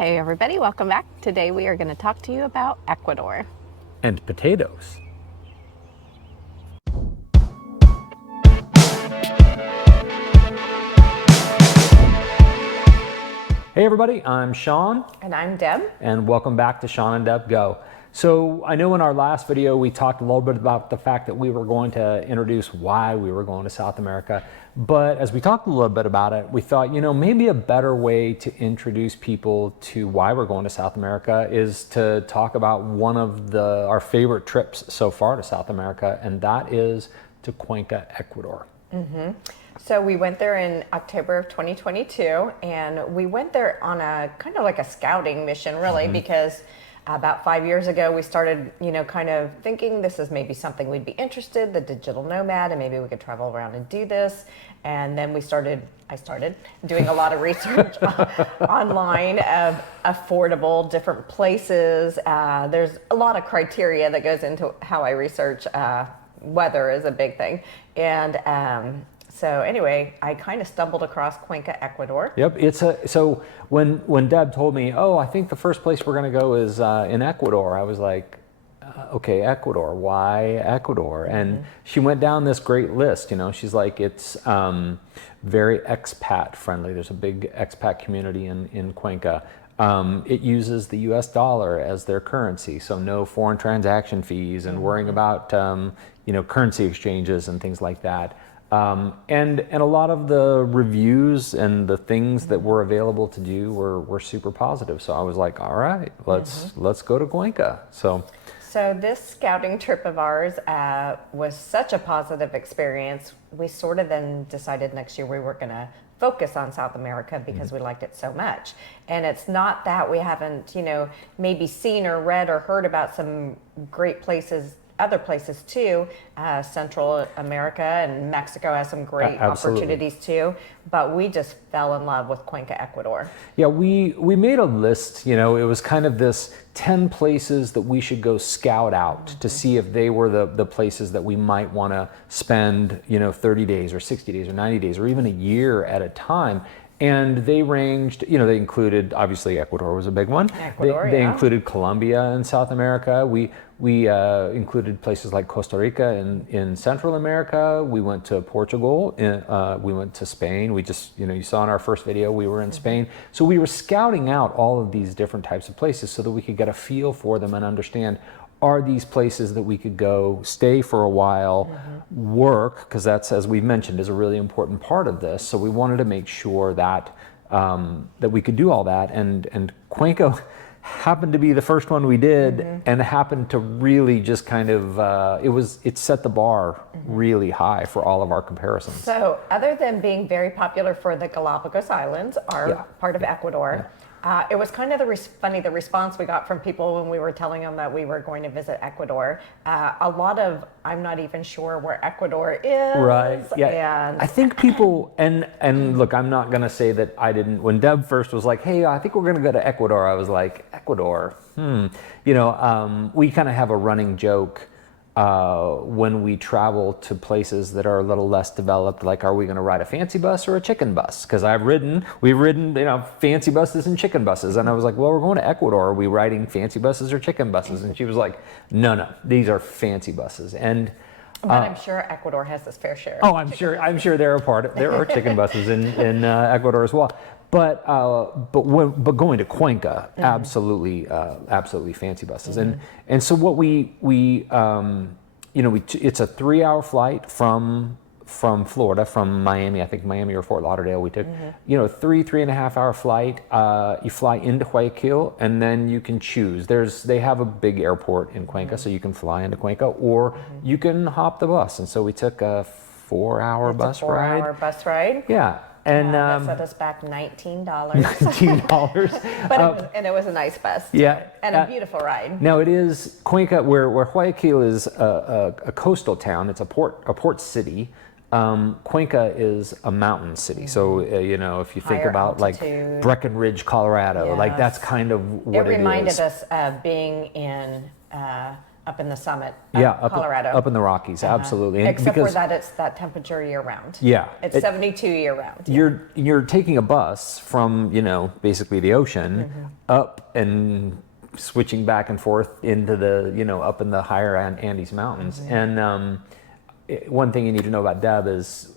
Hey everybody, welcome back. Today we are going to talk to you about Ecuador. And potatoes. Hey everybody, I'm Sean. And I'm Deb. And welcome back to Sean and Deb Go. So I know in our last video we talked a little bit about the fact that we were going to introduce why we were going to South America. But as we talked a little bit about it, we thought, maybe a better way to introduce people to why we're going to South America is to talk about one of our favorite trips so far to South America, and that is to Cuenca, Ecuador. Mm-hmm. So we went there in October of 2022, and we went there on a kind of like a scouting mission, really, because about 5 years ago we started, kind of thinking this is maybe something we'd be interested, the digital nomad, and maybe we could travel around and do this. And then I started doing a lot of research online of affordable different places. There's a lot of criteria that goes into how I research. Weather is a big thing. And so anyway, I kind of stumbled across Cuenca, Ecuador. Yep, so when Deb told me, oh, I think the first place we're going to go is in Ecuador, I was like, okay, Ecuador, why Ecuador? And she went down this great list. She's like, it's very expat friendly. There's a big expat community in Cuenca. It uses the US dollar as their currency, so no foreign transaction fees and worrying about currency exchanges and things like that. And a lot of the reviews and the things that were available to do were super positive. So I was like, all right, let's go to Cuenca. So this scouting trip of ours was such a positive experience. We sort of then decided next year we were going to focus on South America because we liked it so much. And it's not that we haven't, maybe seen or read or heard about some great places, other places too. Central America and Mexico has some great opportunities too, but we just fell in love with Cuenca, Ecuador. Yeah, we made a list. It was kind of this 10 places that we should go scout out to see if they were the places that we might want to spend 30 days or 60 days or 90 days or even a year at a time. And they ranged, they included, obviously Ecuador was a big one. They included Colombia in South America. We included places like Costa Rica in Central America. We went to Portugal. We went to Spain. We just, you saw in our first video, we were in Spain. So we were scouting out all of these different types of places so that we could get a feel for them and understand, are these places that we could go stay for a while, work, because that's, as we've mentioned, is a really important part of this. So we wanted to make sure that that we could do all that. And Cuenca happened to be the first one we did, and happened to really just kind of, it set the bar really high for all of our comparisons. So other than being very popular for the Galapagos Islands, part of Ecuador, it was kind of funny, the response we got from people when we were telling them that we were going to visit Ecuador. A lot of, I'm not even sure where Ecuador is. Right, yeah. And I think people, and look, I'm not going to say that I didn't, when Deb first was like, hey, I think we're going to go to Ecuador, I was like, Ecuador, we kind of have a running joke when we travel to places that are a little less developed, like, are we going to ride a fancy bus or a chicken bus? Because we've ridden, fancy buses and chicken buses. And I was like, well, we're going to Ecuador. Are we riding fancy buses or chicken buses? And she was like, no, these are fancy buses. And but I'm sure Ecuador has its fair share. Oh, I'm sure there are chicken buses in Ecuador as well. But going to Cuenca, absolutely fancy buses. And so what it's a 3-hour flight from Florida, from Miami. I think Miami or Fort Lauderdale we took. 3.5 hour flight. You fly into Guayaquil, and then you can choose. They have a big airport in Cuenca, so you can fly into Cuenca, or you can hop the bus. And so we took a 4-hour bus ride. 4-hour bus ride. Yeah. And that set us back $19. $19. And it was a nice bus. Yeah. And a beautiful ride. Now it is Cuenca, where Guayaquil is a coastal town. It's a port city. Cuenca is a mountain city. So, if you think Higher about altitude. like Breckenridge, Colorado, like that's kind of what it is. It reminded us of being in up in the summit Yeah, of Colorado. up in the Rockies, absolutely. And Except for because that it's that temperature year round. Yeah, It's 72 year round. you're taking a bus from, basically the ocean up and switching back and forth into the, up in the higher Andes Mountains. And one thing you need to know about Deb is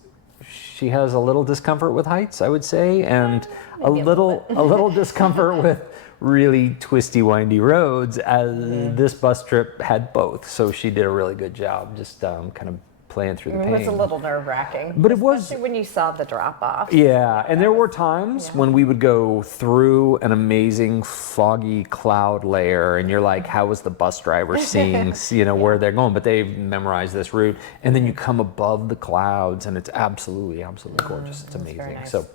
she has a little discomfort with heights, I would say, and a little discomfort with really twisty, windy roads, as this bus trip had both. So she did a really good job just kind of playing through the pain. It was a little nerve-wracking. But it was... Especially when you saw the drop-off. Yeah, and there were times when we would go through an amazing foggy cloud layer, and you're like, how is the bus driver seeing, where they're going? But they've memorized this route. And then you come above the clouds, and it's absolutely, absolutely gorgeous. It's amazing. Very nice. So.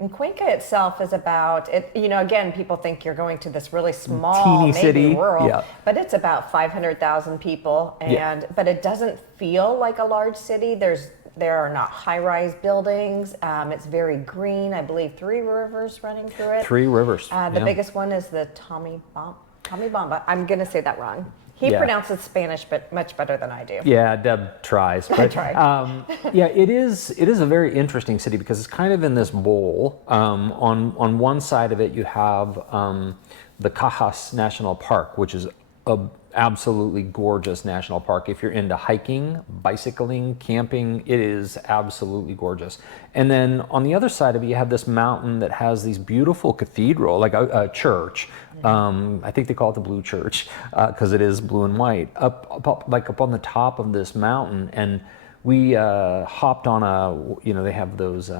And Cuenca itself is about, again, people think you're going to this really small, teeny maybe city, rural, but it's about 500,000 people, but it doesn't feel like a large city. There are not high-rise buildings. It's very green. I believe 3 rivers running through it. 3 rivers. The biggest one is the Tommy Bamba. I'm going to say that wrong. He pronounces Spanish, but much better than I do. Yeah, Deb tries. But, I tried. it is a very interesting city because it's kind of in this bowl. On one side of it, you have the Cajas National Park, which is a absolutely gorgeous national park. If you're into hiking, bicycling, camping, it is absolutely gorgeous. And then on the other side of it, you have this mountain that has these beautiful cathedral, like a church. I think they call it the Blue Church because it is blue and white, up on the top of this mountain. And we hopped on they have those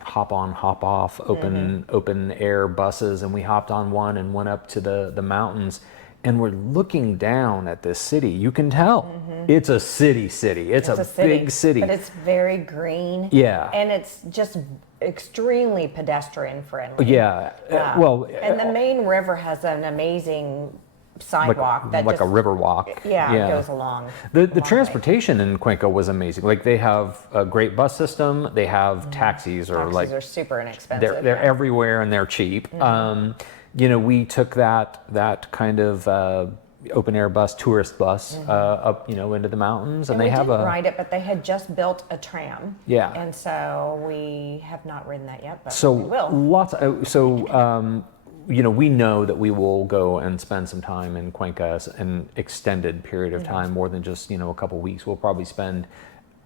hop on, hop off, open air buses, and we hopped on one and went up to the mountains. And we're looking down at this city. You can tell it's a city. It's a big city. But it's very green. Yeah. And it's just extremely pedestrian friendly. Yeah. And the main river has an amazing sidewalk like a river walk. It goes along. The transportation in Cuenca was amazing. Like they have a great bus system. They have taxis Taxis are super inexpensive. They're everywhere and they're cheap. We took that kind of open air bus, tourist bus, up into the mountains, and they have didn't ride it, but they had just built a tram. Yeah. And so we have not ridden that yet, but so we will. We know that we will go and spend some time in Cuenca, an extended period of time, more than just a couple weeks. We'll probably spend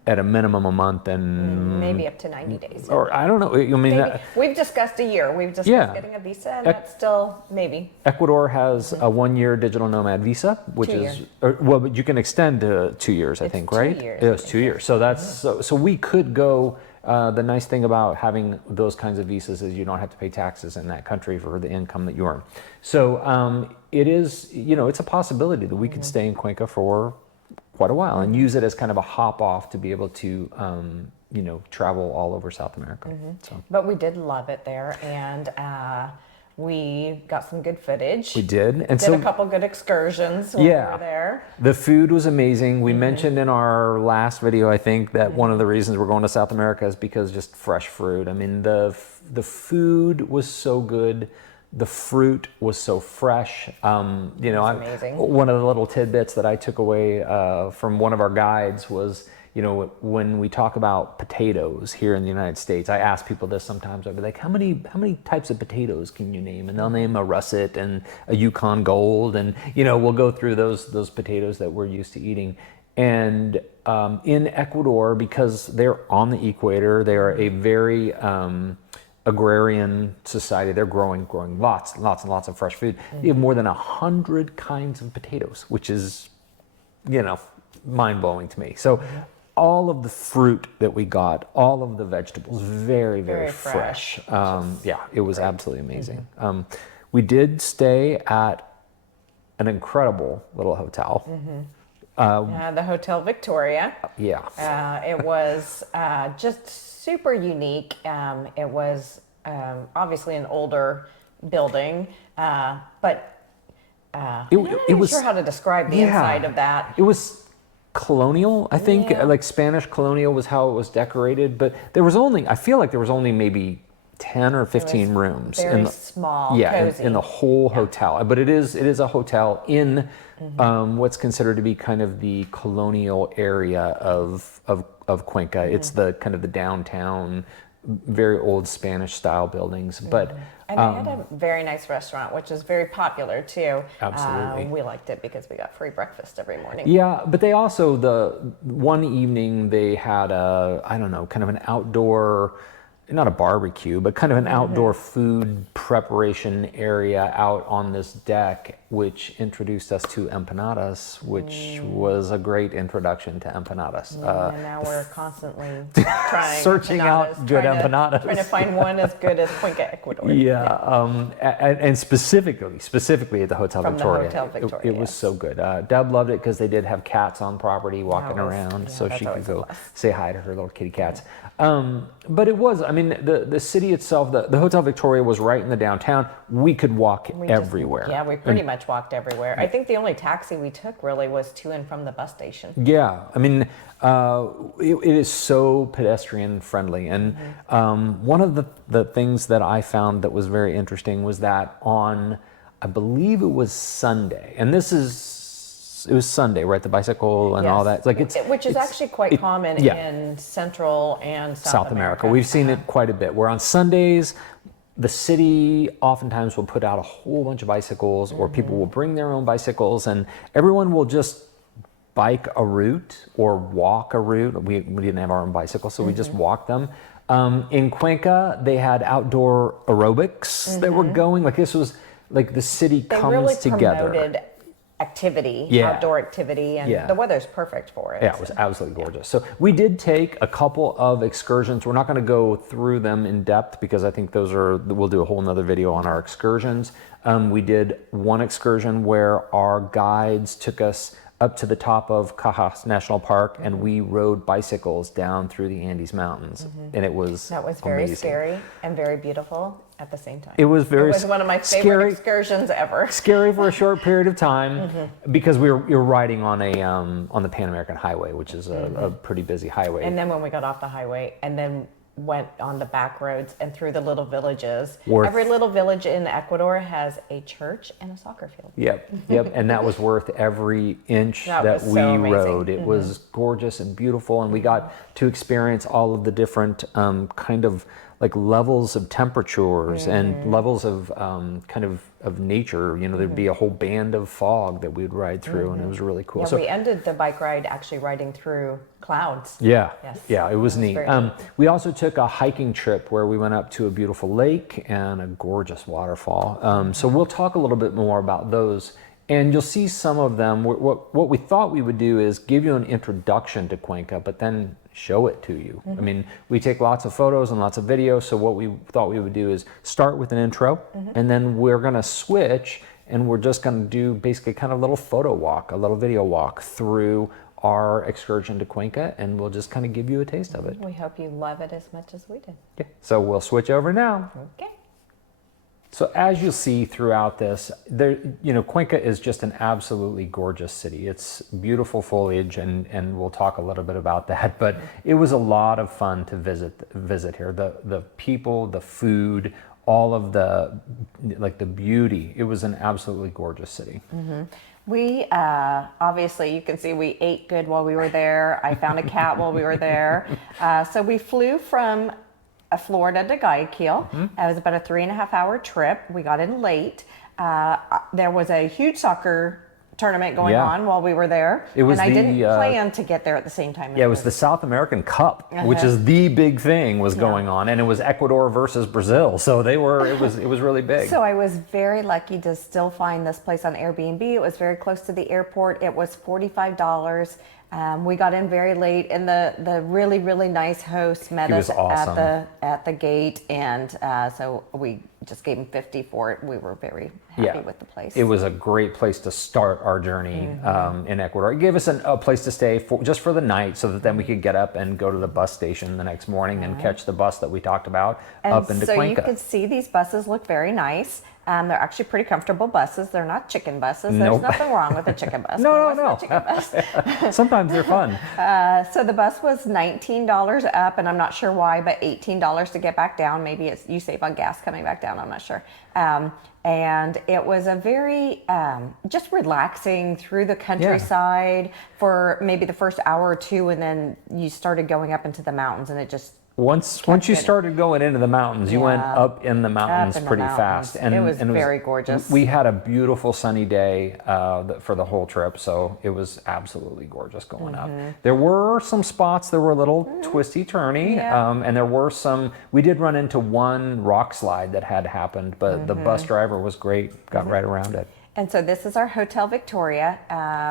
at a minimum a month and maybe up to 90 days. Or I don't know. I mean, we've discussed a year. We've discussed getting a visa, and that's still maybe. Ecuador has a 1-year digital nomad visa, which 2 is but you can extend to 2 years, I think, right? 2 years. It's 2 years. So that's so we could go. The nice thing about having those kinds of visas is you don't have to pay taxes in that country for the income that you earn. So it is, it's a possibility that we could stay in Cuenca for quite a while and use it as kind of a hop off to be able to travel all over South America. So. But we did love it there, and we got some good footage. We did. And did a couple good excursions when we were there. The food was amazing. We mentioned in our last video, I think, that one of the reasons we're going to South America is because just fresh fruit. I mean, the food was so good. The fruit was so fresh. Amazing. One of the little tidbits that I took away from one of our guides was, when we talk about potatoes here in the United States, I ask people this sometimes. I'll be like, how many types of potatoes can you name? And they'll name a russet and a Yukon Gold, and we'll go through those potatoes that we're used to eating. And in Ecuador, because they're on the equator, they are a very agrarian society. They're growing lots and lots of fresh food. You have more than 100 kinds of potatoes, which is, mind-blowing to me. So all of the fruit that we got, all of the vegetables, very, very fresh. It was absolutely amazing. We did stay at an incredible little hotel. The Hotel Victoria. Yeah. It was just super unique. It was obviously an older building, but I'm not even sure how to describe the inside of that. It was colonial, I think, like Spanish colonial was how it was decorated, but I feel like there was only maybe 10 or 15 rooms. Very small, cozy. In the whole hotel. But it is a hotel in what's considered to be kind of the colonial area of Cuenca. It's the kind of the downtown, very old Spanish style buildings. But and they had a very nice restaurant, which is very popular too. Absolutely. We liked it because we got free breakfast every morning. Yeah, but they also, the one evening they had a, I don't know, kind of an outdoor, not a barbecue, but kind of an outdoor food preparation area out on this deck, which introduced us to empanadas, which was a great introduction to empanadas. And now we're constantly trying Searching out good empanadas. Trying to find one as good as Cuenca, Ecuador. And specifically at the Hotel From Victoria. the Hotel Victoria, It was so good. Deb loved it because they did have cats on property walking around, so she could go say hi to her little kitty cats. But it was, I mean, the city itself, the Hotel Victoria was right in the downtown. We could walk everywhere. We pretty much walked everywhere. I think the only taxi we took really was to and from the bus station. Yeah, I mean, it is so pedestrian friendly. And one of the things that I found that was very interesting was that on, I believe it was Sunday, and it was Sunday, right? The bicycle and all that. It's like which is actually quite common in Central and South America. We've seen it quite a bit. Where on Sundays, the city oftentimes will put out a whole bunch of bicycles, or people will bring their own bicycles, and everyone will just bike a route or walk a route. We didn't have our own bicycles, so we just walked them. In Cuenca, they had outdoor aerobics that were going. Like this was like the city comes together. Promoted activity, outdoor activity, and the weather's perfect for it. Yeah, it was absolutely gorgeous. So we did take a couple of excursions. We're not going to go through them in depth because I think we'll do a whole nother video on our excursions. We did one excursion where our guides took us up to the top of Cajas National Park, and we rode bicycles down through the Andes Mountains, and it was very amazing. Scary and very beautiful at the same time. It was one of my favorite excursions ever. Scary for a short period of time because you're riding on the Pan American Highway, which is a pretty busy highway. And then when we got off the highway, and then went on the back roads and through the little villages. Every little village in Ecuador has a church and a soccer field. Yep. And that was worth every inch that we rode. It was gorgeous and beautiful, and we got to experience all of the different kind of like levels of temperatures and levels of kind of nature. You know, there'd be a whole band of fog that we'd ride through, and it was really cool. Yeah, so we ended the bike ride actually riding through clouds. Yeah, it was neat. We also took a hiking trip where we went up to a beautiful lake and a gorgeous waterfall. So we'll talk a little bit more about those. And you'll see some of them. What we thought we would do is give you an introduction to Cuenca, but then show it to you. I mean, we take lots of photos and lots of videos, so what we thought we would do is start with an intro, and then we're gonna switch, and we're just gonna do basically kind of a little photo walk, a little video walk through our excursion to Cuenca, and we'll just kind of give you a taste of it. We hope you love it as much as we did. Yeah. So we'll switch over now. Okay. So as you'll see throughout this, Cuenca is just an absolutely gorgeous city. It's beautiful foliage, and we'll talk a little bit about that. But it was a lot of fun to visit here. The people, the food, all of the beauty. It was an absolutely gorgeous city. We obviously, you can see we ate good while we were there. I found a cat while we were there. So we flew from Florida to Guayaquil. It was about a 3.5-hour trip. We got in late. There was a huge soccer tournament going on while we were there. And I didn't plan to get there at the same time. Yeah, it was the South American Cup, which is the big thing was going on, and it was Ecuador versus Brazil. So it was really big. So I was very lucky to still find this place on Airbnb. It was very close to the airport. It was $45. We got in very late, and the really, really nice host met us at the gate, and so we just gave him $50 for it. We were very happy with the place. It was a great place to start our journey in Ecuador. It gave us a place to stay just for the night, so that then we could get up and go to the bus station the next morning and catch the bus that we talked about up into Cuenca. So you could see these buses look very nice. They're actually pretty comfortable buses. They're not chicken buses. There's Nope. nothing wrong with a chicken bus. No, but it no, wasn't no. a chicken bus. Sometimes they're fun. So the bus was $19 up, and I'm not sure why, but $18 to get back down. Maybe it's you save on gas coming back down. I'm not sure. And it was a very just relaxing through the countryside for maybe the first hour or two, and then you started going up into the mountains, and it just Once you started going into the mountains, you went up in the mountains pretty fast, and it was very gorgeous. We had a beautiful sunny day for the whole trip, so it was absolutely gorgeous going up. There were some spots that were a little twisty turny, and there were some. We did run into one rock slide that had happened, but the bus driver was great, got right around it. And so this is our Hotel Victoria.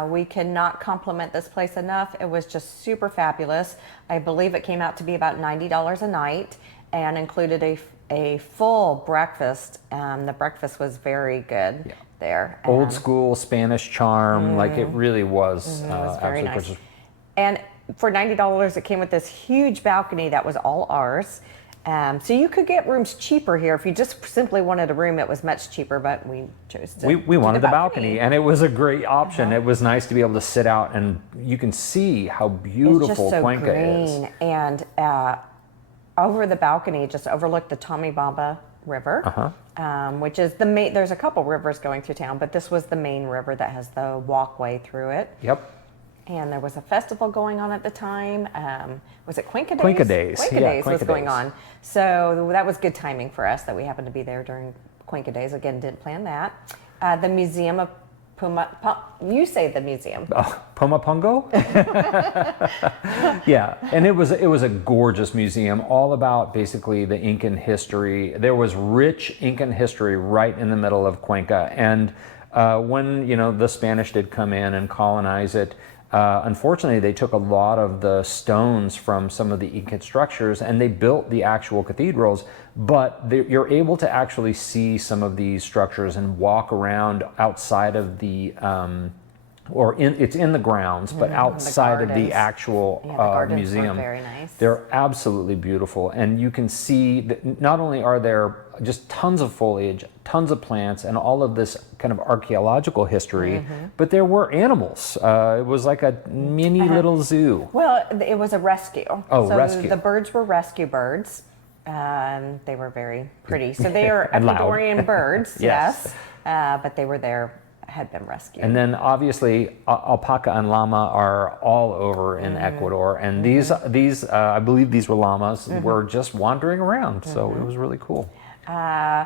We cannot compliment this place enough. It was just super fabulous. I believe it came out to be about $90 a night and included a full breakfast. The breakfast was very good there. Old school Spanish charm, like it really was. It was very nice. Gorgeous. And for $90, it came with this huge balcony that was all ours. So you could get rooms cheaper here. If you just simply wanted a room, it was much cheaper, but we chose to We wanted the balcony, and it was a great option. It was nice to be able to sit out, and you can see how beautiful Cuenca is. And over the balcony, just overlooked the Tomebamba River, which is the main. There's a couple rivers going through town, but this was the main river that has the walkway through it. Yep. And there was a festival going on at the time. Was it Cuenca Days? Cuenca Days. Cuenca Days was going on. So that was good timing for us that we happened to be there during Cuenca Days. Again, didn't plan that. The Museum of you say the museum. Pumapungo? Yeah, and it was a gorgeous museum, all about basically the Incan history. There was rich Incan history right in the middle of Cuenca, and when the Spanish did come in and colonize it, unfortunately, they took a lot of the stones from some of the Incan structures and they built the actual cathedrals, but you're able to actually see some of these structures and walk around outside of the, it's in the grounds, but outside of the actual the gardens museum. Were very nice. They're absolutely beautiful. And you can see that not only are there just tons of foliage, tons of plants, and all of this kind of archaeological history, but there were animals. It was like a mini little zoo. Well, it was a rescue. Oh, so rescue. The birds were rescue birds. They were very pretty. So they are And loud. Ecuadorian birds, Yes. but they were there, had been rescued. And then obviously alpaca and llama are all over in Ecuador. And these I believe these were llamas, were just wandering around. So it was really cool.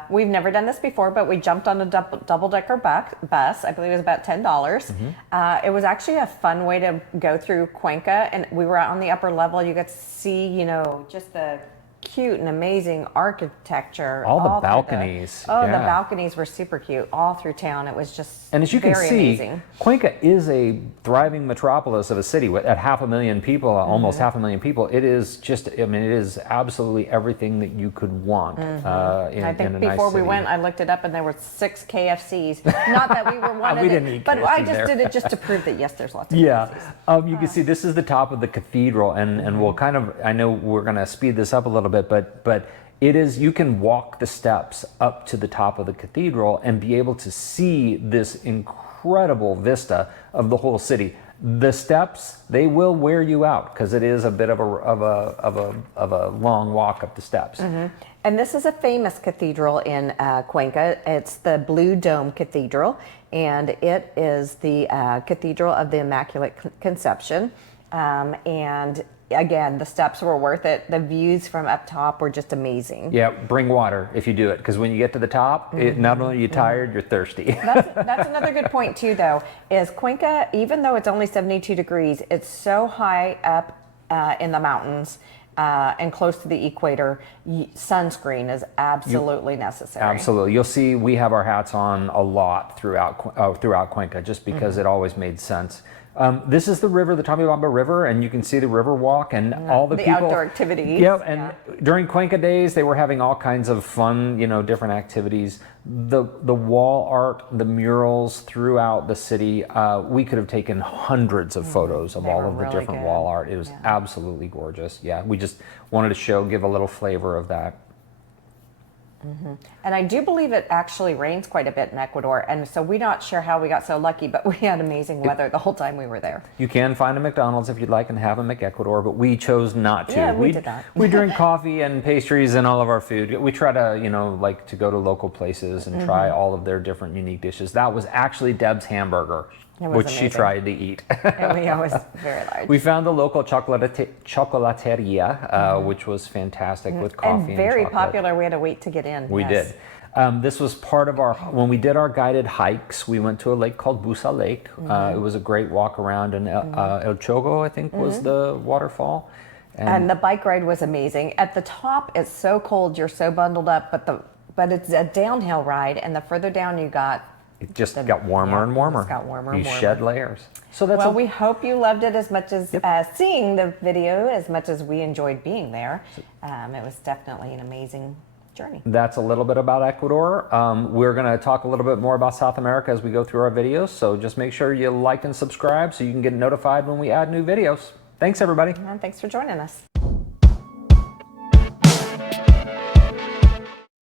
We've never done this before, but we jumped on a double-decker bus. I believe it was about $10. It was actually a fun way to go through Cuenca, and we were on the upper level. You got to see, just the cute and amazing architecture. All the balconies. The balconies were super cute all through town. It was just And as you can see, amazing. Cuenca is a thriving metropolis of a city at 500,000 people, almost 500,000 people. It is just, it is absolutely everything that you could want in I think in a before nice we city. went, I looked it up, and there were 6 KFCs. Not that we were one We of didn't them, eat but KFC I just there. did it just to prove that yes, there's lots of Yeah, KFCs. you can see this is the top of the cathedral, and we'll kind of, I know we're going to speed this up a little bit, but it is, you can walk the steps up to the top of the cathedral and be able to see this incredible vista of the whole city. The steps, they will wear you out because it is a bit of a long walk up the steps. And this is a famous cathedral in Cuenca. It's the Blue Dome Cathedral, and it is the Cathedral of the Immaculate Conception. And again, the steps were worth it. The views from up top were just amazing. Yeah, bring water if you do it, because when you get to the top, not only are you tired, you're thirsty. That's another good point too, though, is Cuenca, even though it's only 72 degrees, it's so high up in the mountains and close to the equator, sunscreen is absolutely necessary. Absolutely. You'll see we have our hats on a lot throughout Cuenca, just because it always made sense. This is the river, the Tomebamba River, and you can see the river walk and all the people. outdoor activities. Yep, and during Cuenca Days, they were having all kinds of fun, different activities. The wall art, the murals throughout the city, we could have taken hundreds of photos of all of the really different good. wall art. It was absolutely gorgeous. Yeah, we just wanted to give a little flavor of that. And I do believe it actually rains quite a bit in Ecuador. And so we're not sure how we got so lucky, but we had amazing weather the whole time we were there. You can find a McDonald's if you'd like and have a McEcuador, but we chose not to. Yeah, we did not. We drink coffee and pastries and all of our food. We try to, like to go to local places and try all of their different unique dishes. That was actually Deb's hamburger, which she amazing. tried to eat. And we always very large. We found the local chocolateria, which was fantastic with coffee and very chocolate. popular. We had to wait to get in. We yes. did. This was part of when we did our guided hikes, we went to a lake called Busa Lake. It was a great walk around, and El Chogo, I think, was the waterfall. And the bike ride was amazing. At the top, it's so cold, you're so bundled up, but it's a downhill ride, and the further down you got, it just got warmer and warmer. It got warmer and You warmer. shed layers. So that's we hope you loved it as much as seeing the video, as much as we enjoyed being there. It was definitely an amazing journey. That's a little bit about Ecuador. We're going to talk a little bit more about South America as we go through our videos. So just make sure you like and subscribe so you can get notified when we add new videos. Thanks, everybody. And thanks for joining us.